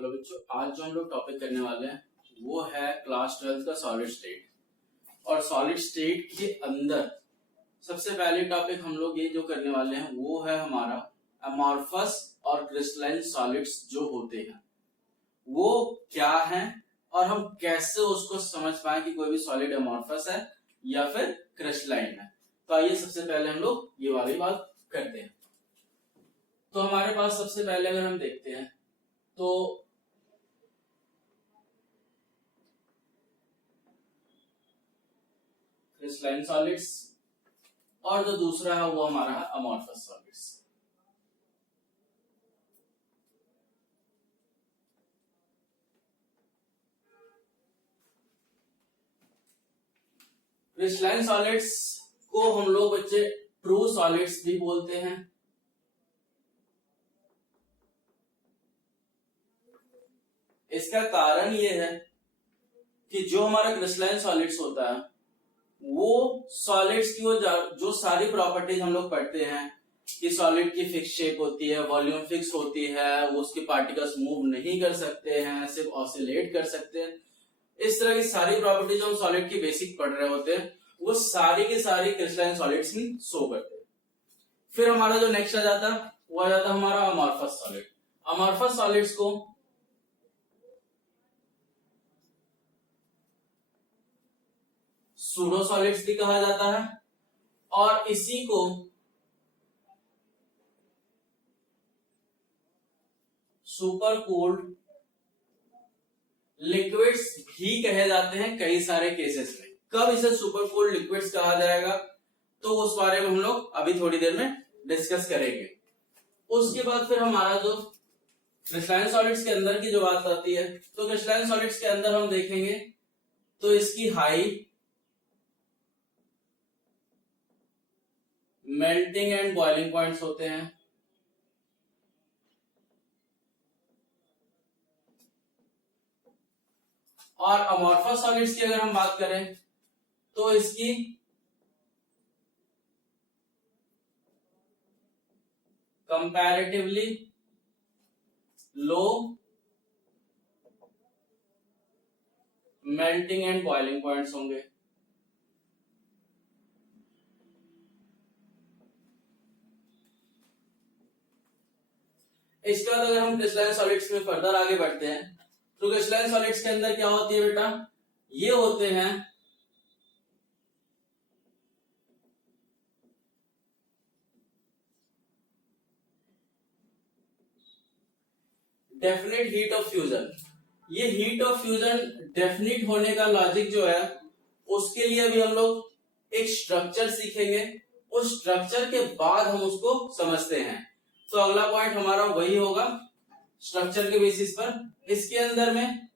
Hello बच्चों, आज जो हम लोग टॉपिक करने वाले हैं वो है क्लास 12 का सॉलिड स्टेट। और सॉलिड स्टेट के अंदर सबसे पहले टॉपिक हम लोग ये जो करने वाले हैं वो है हमारा अमॉर्फस और क्रिस्टलाइन सॉलिड्स जो होते हैं वो क्या हैं और हम कैसे उसको समझ पाए कि कोई भी सॉलिड अमॉर्फस है या फिर क्रिस्टलाइन है। तो आइए सबसे पहले हम लोग ये वाली बात करते हैं। तो हमारे पास सबसे पहले अगर हम देखते हैं तो क्रिस्टलाइन सॉलिड्स और जो दूसरा है वो हमारा है अमॉर्फस सॉलिड्स। क्रिस्टलाइन सॉलिड्स को हम लोग बच्चे ट्रू सॉलिड्स भी बोलते हैं। इसका कारण ये है कि जो हमारा क्रिस्टलाइन सॉलिड्स होता है वो सॉलिड्स की वो जो सारी प्रॉपर्टीज हम लोग पढ़ते हैं कि सॉलिड की फिक्स शेप होती है, वॉल्यूम फिक्स होती है, वो उसके पार्टिकल्स मूव नहीं कर सकते हैं, सिर्फ ऑसिलेट कर सकते हैं, इस तरह की सारी प्रॉपर्टीज हम सॉलिड की बेसिक पढ़ रहे होते हैं वो सारी की सारी क्रिस्टलाइन सॉलिड्स में शो करते हैं। फिर हमारा जो नेक्स्ट आ जाता वो आ जाता हमारा अमॉर्फस सॉलिड। अमॉर्फस सॉलिड्स को सूडो सॉलिड्स भी कहा जाता है और इसी को सुपर कूल्ड लिक्विड्स भी कहे जाते हैं कई सारे केसेस में। कब इसे सुपर कूल्ड लिक्विड्स कहा जाएगा तो उस बारे में हम लोग अभी थोड़ी देर में डिस्कस करेंगे। उसके बाद फिर हमारा जो क्रिस्टलाइन सॉलिड्स के अंदर की जो बात आती है तो क्रिस्टलाइन सॉलिड्स के अंदर हम देखेंगे तो इसकी high melting and boiling points होते हैं और अमॉर्फस सॉलिड्स की अगर हम बात करें तो इसकी comparatively low melting and boiling points होंगे। इसके बाद अगर हम क्रिस्टलाइन सॉलिड्स में फर्दर आगे बढ़ते हैं तो क्रिस्टलाइन सॉलिड्स के अंदर क्या होती है बेटा, ये होते हैं डेफिनेट हीट ऑफ फ्यूजन। ये हीट ऑफ फ्यूजन डेफिनेट होने का लॉजिक जो है उसके लिए भी हम लोग एक स्ट्रक्चर सीखेंगे, उस स्ट्रक्चर के बाद हम उसको समझते हैं। तो अगला पॉइंट हमारा वही होगा स्ट्रक्चर के बेसिस पर। इसके अंदर में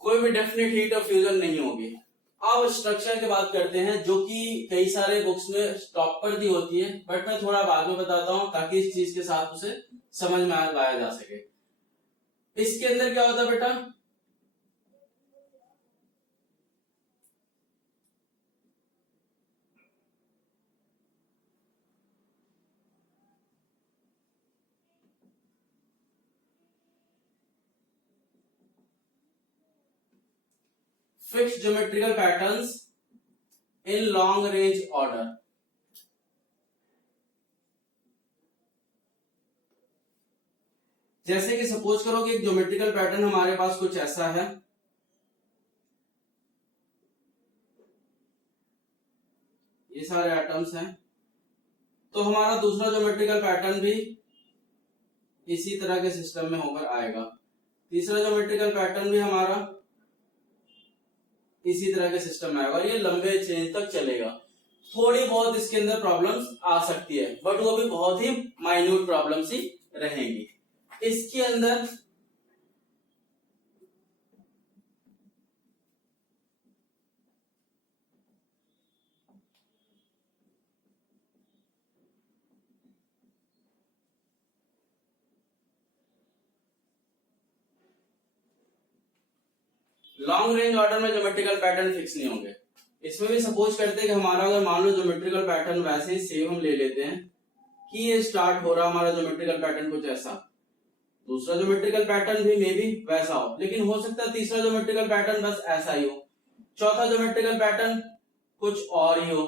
कोई भी डेफिनेट हीट ऑफ फ्यूजन नहीं होगी। अब स्ट्रक्चर की बात करते हैं जो कि कई सारे बुक्स में टॉप पर दी होती है, बट मैं थोड़ा बाद में बताता हूं ताकि इस चीज के साथ उसे समझ में लाया जा सके। इसके अंदर क्या होता है बेटा, fixed geometrical patterns in long range order. जैसे कि सपोज करो कि एक ज्योमेट्रिकल पैटर्न हमारे पास कुछ ऐसा है, ये सारे एटम्स हैं, तो हमारा दूसरा ज्योमेट्रिकल पैटर्न भी इसी तरह के सिस्टम में होकर आएगा, तीसरा ज्योमेट्रिकल पैटर्न भी हमारा इसी तरह के सिस्टम में आएगा और ये लंबे चेंज तक चलेगा। थोड़ी बहुत इसके अंदर प्रॉब्लम्स आ सकती है बट वो भी बहुत ही माइन्यूट प्रॉब्लम्स ही रहेंगी। इसके अंदर लॉन्ग रेंज ऑर्डर में ज्योमेट्रिकल पैटर्न फिक्स नहीं होंगे। इसमें भी सपोज करते हैं कि हमारा अगर मान लो ज्योमेट्रिकल पैटर्न वैसे ही सेम हम ले लेते हैं कि ये स्टार्ट हो रहा हमारा ज्योमेट्रिकल पैटर्न कुछ ऐसा, दूसरा ज्योमेट्रिकल पैटर्न भी मे बी वैसा हो, लेकिन हो सकता है तीसरा ज्योमेट्रिकल पैटर्न बस ऐसा ही हो, चौथा ज्योमेट्रिकल पैटर्न कुछ और ही हो,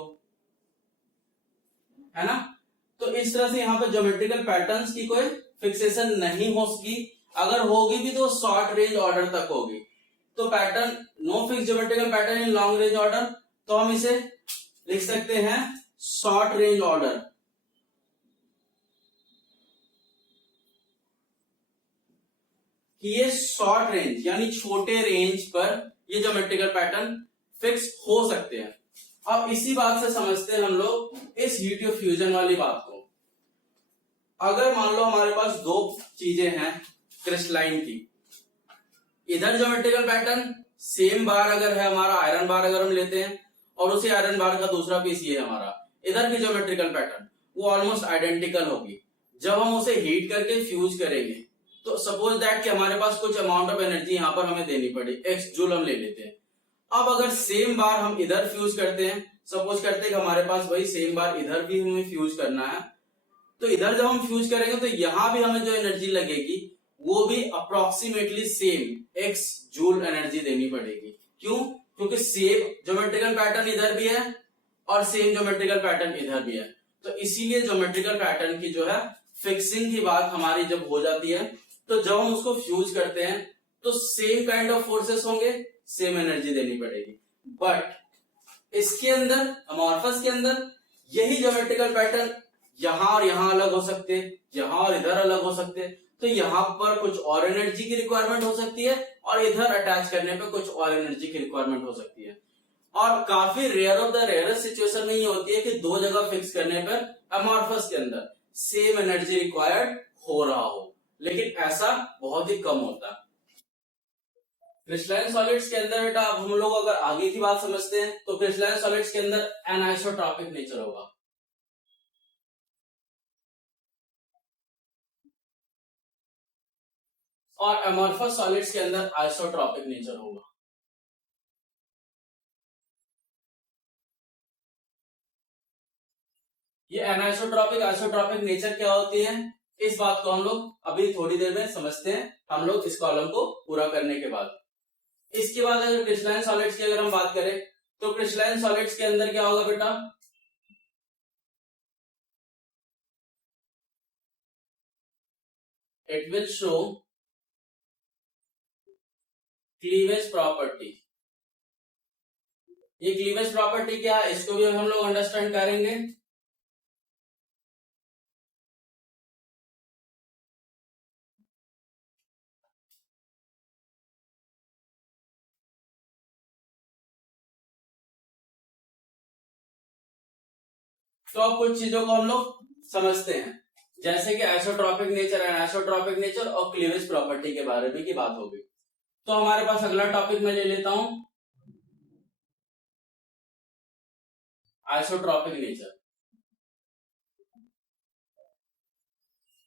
है ना। तो इस तरह से यहाँ पर ज्योमेट्रिकल पैटर्न्स की कोई फिक्सेशन नहीं होगी, अगर होगी भी तो शॉर्ट रेंज ऑर्डर तक होगी। तो pattern no fix geometrical pattern in long range order, तो हम इसे लिख सकते हैं शॉर्ट रेंज ऑर्डर। कि ये शॉर्ट रेंज यानी छोटे रेंज पर ये ज्योमेट्रिकल पैटर्न फिक्स हो सकते हैं। अब इसी बात से समझते हैं हम लोग इस हीट ऑफ फ्यूजन वाली बात को। अगर मान लो हमारे पास दो चीजें हैं क्रिस्टलाइन की, इधर ज्योमेट्रिकल पैटर्न सेम बार अगर है हमारा आयरन बार अगर हम लेते हैं और उसी आयरन बार का दूसरा पीस ये है हमारा, इधर की ज्योमेट्रिकल पैटर्न वो ऑलमोस्ट आइडेंटिकल होगी। जब हम उसे हीट करके फ्यूज करेंगे तो सपोज दैट कि हमारे पास कुछ अमाउंट ऑफ एनर्जी यहाँ पर हमें देनी पड़ी, एक्स जूल हम ले लेते हैं। अब अगर सेम बार हम इधर फ्यूज करते हैं, सपोज करते हैं कि हमारे पास वही सेम बार इधर भी हमें फ्यूज करना है, तो इधर जब हम फ्यूज करेंगे तो यहां भी हमें जो एनर्जी लगेगी वो भी approximately same x joule energy देनी पड़ेगी। क्यों? क्योंकि सेम ज्योमेट्रिकल पैटर्न इधर भी है और सेम ज्योमेट्रिकल पैटर्न इधर भी है, तो इसीलिए ज्योमेट्रिकल पैटर्न की जो है फिक्सिंग की बात हमारी जब हो जाती है तो जब हम उसको फ्यूज करते हैं तो सेम काइंड ऑफ फोर्सेस होंगे, सेम एनर्जी देनी पड़ेगी। बट इसके अंदर अमॉर्फस के अंदर यही ज्योमेट्रिकल पैटर्न यहां और यहां अलग हो सकते हैं, यहां और इधर अलग हो सकते हैं, तो यहां पर कुछ और एनर्जी की रिक्वायरमेंट हो सकती है और इधर अटैच करने पे कुछ और एनर्जी की रिक्वायरमेंट हो सकती है। और काफी rare of the rarest situation में ये होती है कि दो जगह फिक्स करने पर अमॉर्फस के अंदर सेम एनर्जी रिक्वायर्ड हो रहा हो, लेकिन ऐसा बहुत ही कम होता है। क्रिस्टलाइन सॉलिड्स के अंदर बेटा अब हम लोग अगर आगे की बात समझते हैं तो क्रिस्टलाइन सॉलिड्स के अंदर एनाइसोट्रॉपिक नेचर होगा, और अमॉर्फस सॉलिड्स के अंदर आइसोट्रॉपिक नेचर होगा। ये एनाइसोट्रॉपिक आइसोट्रॉपिक नेचर क्या होती है, इस बात को हम लोग अभी थोड़ी देर में समझते हैं, हम लोग इस कॉलम को पूरा करने के बाद। इसके बाद अगर क्रिस्टलाइन सॉलिड्स की अगर हम बात करें तो क्रिस्टलाइन सॉलिड्स के अंदर क्या होगा बेटा, it will show cleavage property. ये क्लीवेज प्रॉपर्टी क्या है इसको भी हम लोग अंडरस्टैंड करेंगे। तो अब कुछ चीजों को हम लोग समझते हैं, जैसे कि आइसोट्रॉपिक नेचर, एनाइसोट्रॉपिक नेचर और क्लीवेज प्रॉपर्टी के बारे में की बात होगी। तो हमारे पास अगला टॉपिक मैं ले लेता हूं आइसोट्रॉपिक नेचर।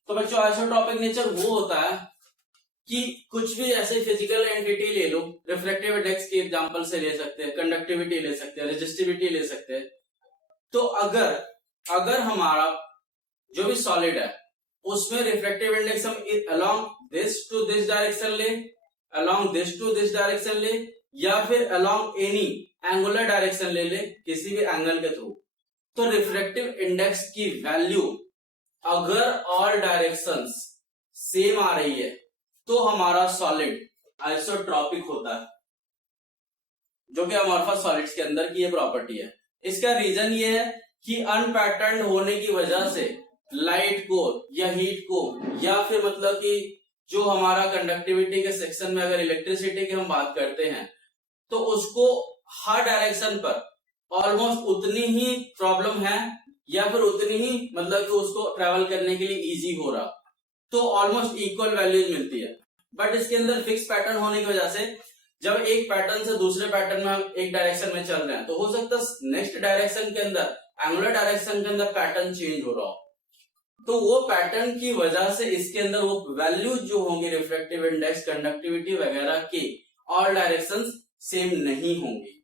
तो बच्चों आइसोट्रॉपिक नेचर वो होता है कि कुछ भी ऐसे फिजिकल एंटिटी ले लो, रिफ्रैक्टिव इंडेक्स के एग्जांपल से ले सकते हैं, कंडक्टिविटी ले सकते हैं, रेजिस्टिविटी ले सकते हैं। तो अगर हमारा जो भी सॉलिड है उसमें रिफ्रैक्टिव इंडेक्स हम along this to this direction ले, along this to this direction ले, या फिर अलोंग एनी एंगुलर डायरेक्शन ले ले किसी भी एंगल के थ्रू, तो रिफ्रैक्टिव इंडेक्स की वैल्यू अगर ऑल डायरेक्शंस सेम आ रही है तो हमारा सॉलिड आइसोट्रॉपिक होता है, जो कि अमॉर्फस सॉलिड्स के अंदर की ये प्रॉपर्टी है। इसका रीजन ये है कि अनपैटर्न होने की वजह से लाइट को या हीट को या फिर मतलब कि जो हमारा कंडक्टिविटी के सेक्शन में अगर इलेक्ट्रिसिटी की हम बात करते हैं तो उसको हर डायरेक्शन पर ऑलमोस्ट उतनी ही प्रॉब्लम है या फिर उतनी ही मतलब कि उसको ट्रेवल करने के लिए इजी हो रहा, तो ऑलमोस्ट इक्वल वैल्यूज मिलती है। बट इसके अंदर फिक्स पैटर्न होने की वजह से जब एक पैटर्न से दूसरे पैटर्न में हम एक डायरेक्शन में चल रहे हैं तो हो सकता है नेक्स्ट डायरेक्शन के अंदर एंगुलर डायरेक्शन के अंदर पैटर्न चेंज हो रहा हो, तो वो पैटर्न की वजह से इसके अंदर वो वैल्यूज जो होंगे रिफ्रैक्टिव इंडेक्स, कंडक्टिविटी वगैरह की ऑल डायरेक्शंस सेम नहीं होंगी।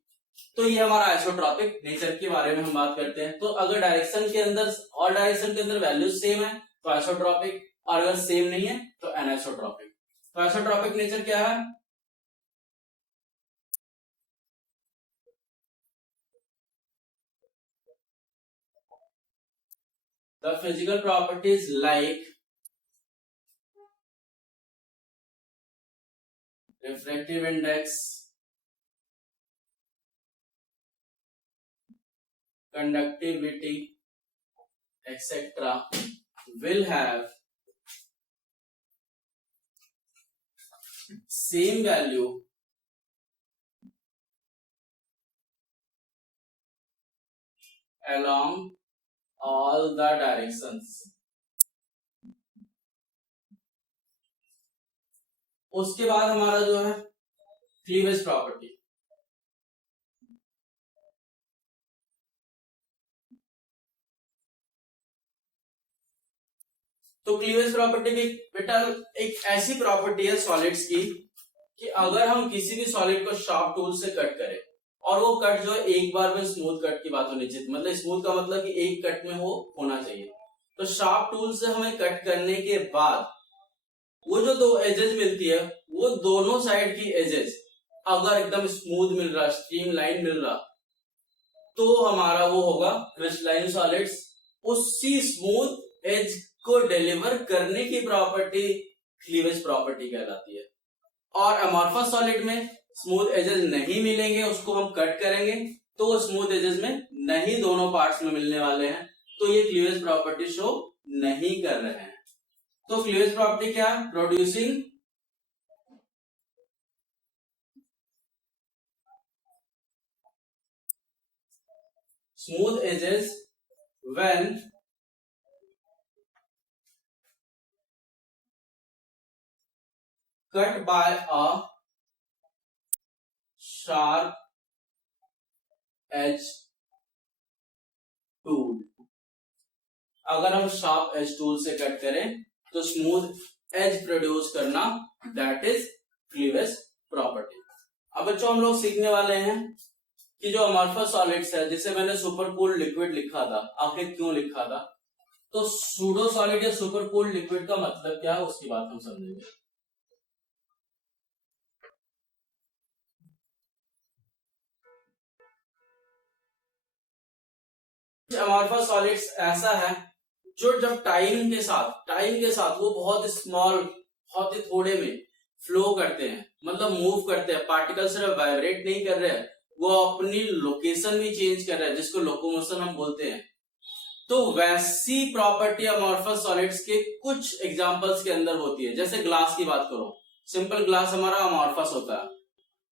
तो ये हमारा आइसोट्रॉपिक नेचर के बारे में हम बात करते हैं। तो अगर डायरेक्शन के अंदर और डायरेक्शन के अंदर वैल्यूज सेम है तो आइसोट्रॉपिक, और अगर सेम नहीं है तो एनआइसोट्रॉपिक। तो आइसोट्रॉपिक नेचर क्या है? The physical properties like refractive index, conductivity, etc. will have same value along all the directions. उसके बाद हमारा जो है क्लीवेज प्रॉपर्टी। तो क्लीवेज प्रॉपर्टी की बेटा एक ऐसी प्रॉपर्टी है सॉलिड्स की कि अगर हम किसी भी सॉलिड को शार्प टूल से कट करें और वो कट जो है एक बार में स्मूथ कट की बात होनी चाहिए, मतलब स्मूथ का मतलब कि एक कट में वो होना चाहिए। तो शार्प टूल से हमें कट करने के बाद वो जो दो एजेस मिलती है, वो दोनों साइड की एजेस अगर एकदम स्मूथ मिल रहा, स्ट्रीम लाइन मिल रहा, तो हमारा वो होगा क्रिस्टलाइन सॉलिड्स। उसी स्मूथ एज को डिलीवर करने की प्रॉपर्टी क्लीवेज प्रॉपर्टी कहलाती है। और अमॉर्फस सॉलिड में स्मूथ एजेस नहीं मिलेंगे, उसको हम कट करेंगे तो वो स्मूथ एजेस में नहीं दोनों पार्ट्स में मिलने वाले हैं, तो ये क्लीवेज प्रॉपर्टी शो नहीं कर रहे हैं। तो क्लीवेज प्रॉपर्टी क्या है? Producing smooth edges when cut by a sharp edge tool। अगर हम शार्प एज टूल से कट करें तो स्मूथ एज प्रोड्यूस करना, दैट इज क्लीवेज प्रॉपर्टी। अब बच्चों हम लोग सीखने वाले हैं कि जो अमॉर्फस सॉलिड्स है, जिसे मैंने सुपरपूल्ड लिक्विड लिखा था, आखिर क्यों लिखा था, तो सूडो सॉलिड या सुपरपूल्ड लिक्विड का मतलब क्या है उसकी बात हम समझेंगे। अमॉर्फस सॉलिड्स ऐसा है जो जब टाइम के साथ वो बहुत स्मॉल, बहुत ही थोड़े में फ्लो करते हैं, मतलब मूव करते हैं, पार्टिकल सिर्फ वाइब्रेट नहीं कर रहे हैं, वो अपनी लोकेशन भी चेंज कर रहे हैं, जिसको लोकोमोशन हम बोलते हैं। तो वैसी प्रॉपर्टी अमॉर्फस सॉलिड्स के कुछ एग्जांपल्स के अंदर होती है। जैसे ग्लास की बात करो, सिंपल ग्लास हमारा अमॉर्फस होता है।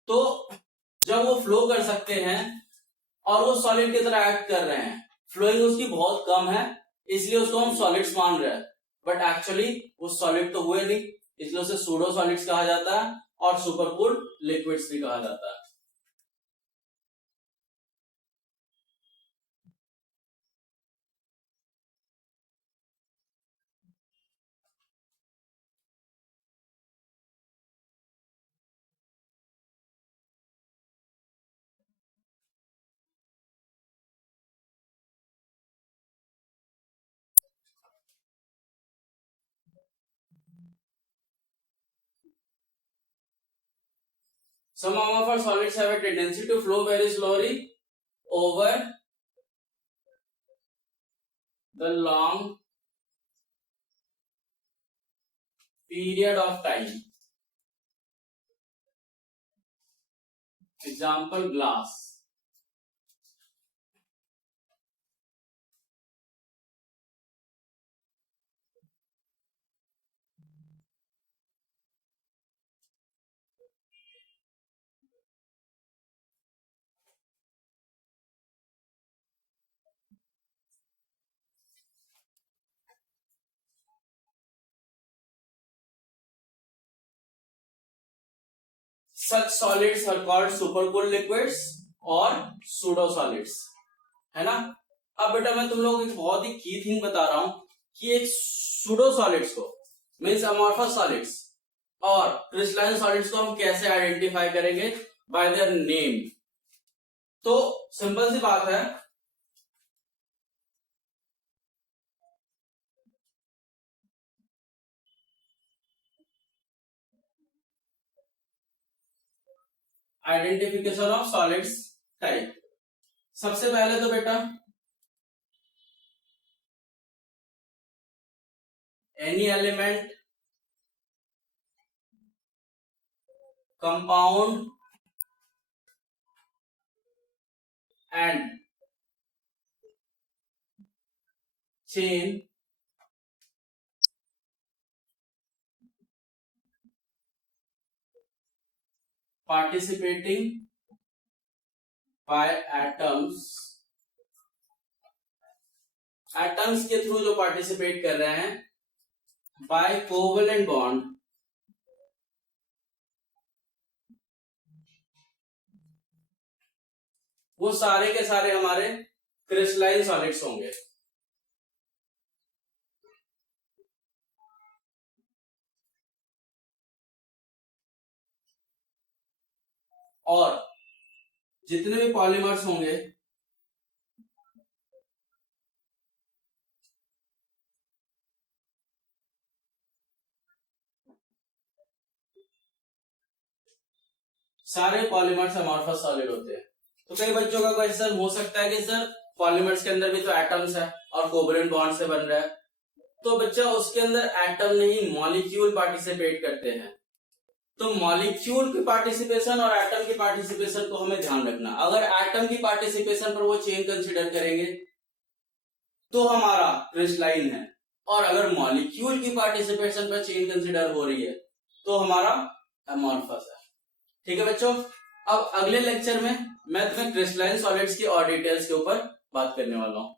तो जब वो फ्लो कर सकते हैं और वो सॉलिड की तरह एक्ट कर रहे हैं, फ्लोइंग उसकी बहुत कम है, इसलिए उसको हम सॉलिड्स मान रहे हैं, बट एक्चुअली वो सॉलिड तो हुए नहीं, इसलिए उसे सूडो सॉलिड्स कहा जाता है और सुपरपूल्ड लिक्विड्स भी कहा जाता है। Some amorphous solids have a tendency to flow very slowly over the long period of time. Example, glass. Such solids are called supercooled liquids और pseudo solids, है ना। अब बेटा मैं तुम लोग एक बहुत ही की थिंग बता रहा हूं कि एक pseudo solids को, मीन्स अमॉर्फस सॉलिड्स और क्रिस्टलाइन सॉलिड्स को हम कैसे आइडेंटिफाई करेंगे? Bye their name. तो सिंपल सी बात है, आइडेंटिफिकेशन ऑफ सॉलिड्स टाइप। सबसे पहले तो बेटा any element compound and chain participating by atoms, atoms के थ्रू जो पार्टिसिपेट कर रहे हैं बाय कोवेलेंट बॉन्ड, वो सारे के सारे हमारे क्रिस्टलाइन सॉलिड्स होंगे। और जितने भी पॉलीमर्स होंगे सारे पॉलीमर्स अमॉर्फस सॉलिड होते हैं। तो कई बच्चों का क्वेश्चन हो सकता है कि सर पॉलीमर्स के अंदर भी तो एटम्स है और कोवेलेंट बॉन्ड से बन रहा है, तो बच्चा उसके अंदर एटम नहीं मॉलिक्यूल पार्टिसिपेट करते हैं। तो मॉलिक्यूल की पार्टिसिपेशन और एटम की पार्टिसिपेशन को हमें ध्यान रखना। अगर एटम की पार्टिसिपेशन पर वो चेन कंसीडर करेंगे तो हमारा क्रिस्टलाइन है, और अगर मॉलिक्यूल की पार्टिसिपेशन पर चेन कंसीडर हो रही है तो हमारा अमॉर्फस है। ठीक है बच्चों, अब अगले लेक्चर में मैं तुम्हें क्रिस्टलाइन सॉलिड्स की और डिटेल्स के ऊपर बात करने वाला हूं।